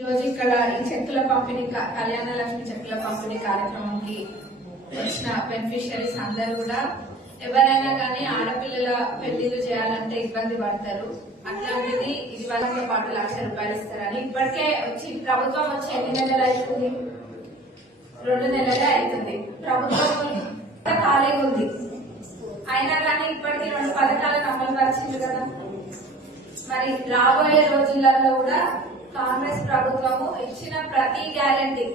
ఈరోజు ఇక్కడ ఈ చెక్కుల పంపిణీ క- కళ్యాణ లక్ష్మి చెక్కుల పంపిణీ కార్యక్రమంకి వచ్చిన బెనిఫిషరీస్ అందరూ కూడా ఎవరైనా కానీ ఆడపిల్లల పెళ్ళిళ్ళు చేయాలంటే ఇబ్బంది పడతారు. అట్లాంటిది ఇది వాళ్ళతో పాటు లక్ష రూపాయలు ఇస్తారని ఇప్పటికే వచ్చి ప్రభుత్వం వచ్చి ఎన్ని నెలలు అవుతుంది? రెండు నెలలే అవుతుంది. ప్రభుత్వం ఖాళీగా ఉంది. అయినా కానీ ఇప్పటికీ రెండు పథకాలను అమలు పరిచింది కదా. మరి రాబోయే రోజులలో కూడా కాంగ్రెస్ ప్రభుత్వము ఇచ్చిన ప్రతి గ్యారంటీ.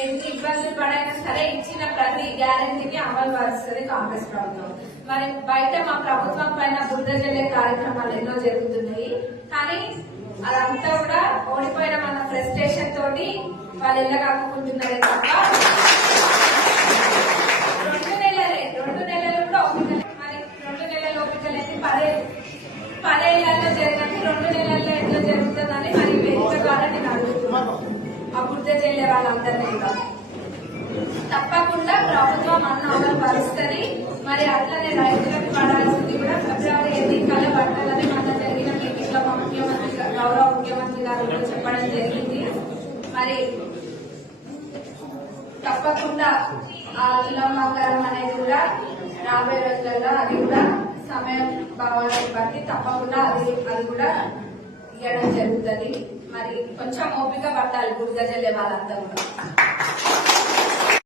ఎన్ని ఇబ్బందులు పడైనా సరే ఇచ్చిన ప్రతి గ్యారంటీకి అమలు పరుస్తుంది కాంగ్రెస్ ప్రభుత్వం. మరి బయట మా ప్రభుత్వం పైన బుద్ధ జల్లే కార్యక్రమాలు ఎన్నో జరుగుతున్నాయి. కానీ అదంతా కూడా ఓడిపోయిన మన ఫ్రస్ట్రేషన్ తోటి వాళ్ళు వెళ్ళగాకుంటున్నారే తప్ప రెండు నెలలే రెండు నెలలు కూడా ఓపిక లేదు. మరి రెండు నెలలు ఓపిక లేదు పదే పదేళ్ళలో జరిగినట్టు రెండు నెలల్లో ఎట్లా జరుగుతుందని మరి వేదిక ద్వారా నేను అడుగుతున్నాను ఆ బుద్ధ చెల్లె వాళ్ళందరినీ కూడా తప్పకుండా ప్రభుత్వం అన్న అమలు పరుస్తుంది మరి అట్లనే రైతులకు పడాల్సింది కూడా ఫిబ్రవరి ఎన్నికల పట్టాలని మన జరిగిన మీటింగ్లో ముఖ్యమంత్రి గౌరవ ముఖ్యమంత్రి గారు చెప్పడం జరిగింది. మరి తప్పకుండా ఆ విలంబాకారం అనేది కూడా రాబోయే రోజులలో అది కూడా సమయం భావాలను బట్టి తప్పకుండా అది అది కూడా ఇవ్వడం జరుగుతుంది. మరి కొంచెం ఓపిక పట్టాలి గుడిగ జల్లే వాళ్ళంతా కూడా.